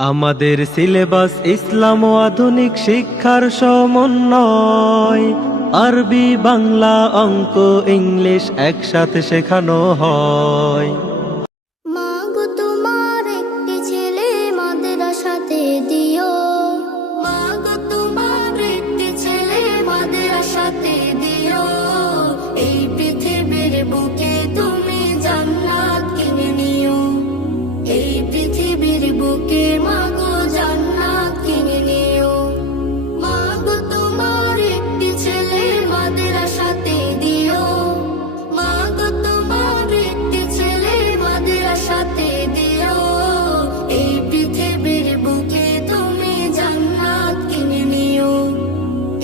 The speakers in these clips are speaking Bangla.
আমাদের সিলেবাস ইসলাম ও আধুনিক শিক্ষার সমন্বয়। আরবি, বাংলা, অঙ্ক, ইংলিশ একসাথে শেখানো হয়। মা গো তোমার একটি ছেলে মাদ্রাসাতে দিও। মা গো তোমার একটি ছেলে মাদ্রাসাতে দিও। এই পৃথিবীর বুকে তুমি জান্নাত কিনে নিও। এই পৃথিবীর বুকে মা গো জান্নাত কিনে নিও। মা গো তোমার একটি ছেলে মাদ্রাসাতে দিও। মা গো তোমার একটি ছেলে মাদ্রাসাতে দিও। এই পৃথিবীর বুকে তুমি জান্নাত কিনে নিও।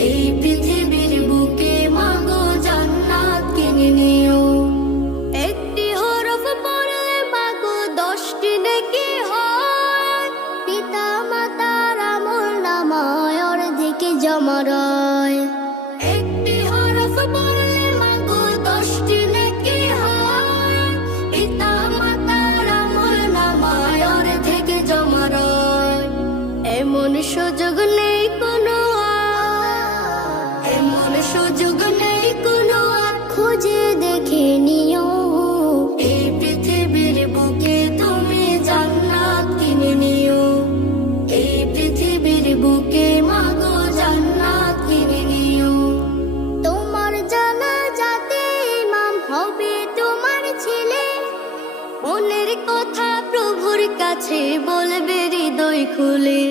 এই পৃথিবীর বুকে মা গো জান্নাত কিনে নিও। একটি হরফ পড়লে মা গো 10টি নেকি হয়। পিতা মাতার আমলনামায় অর্ধেক জমা রয়। একটি হরফ পড়লে মা গো 10টি নেকি হয়। পিতা মাতার আমলনামায় অর্ধেক জমা রয়। এমন সুযোগ নেই কোনো আর, এমন সুযোগ নেই কোনো আর, খুঁজে দেখে নিও। এই পৃথিবীর বুকে তুমি জান্নাত কিনে নিও। এই পৃথিবীর বুকে মা গো জান্নাত কিনে নিও। তোমার জানাজাতে ইমাম হবে তোমার ছেলে। মনের কথা প্রভুর কাছে বলবে হৃদয় খুলে।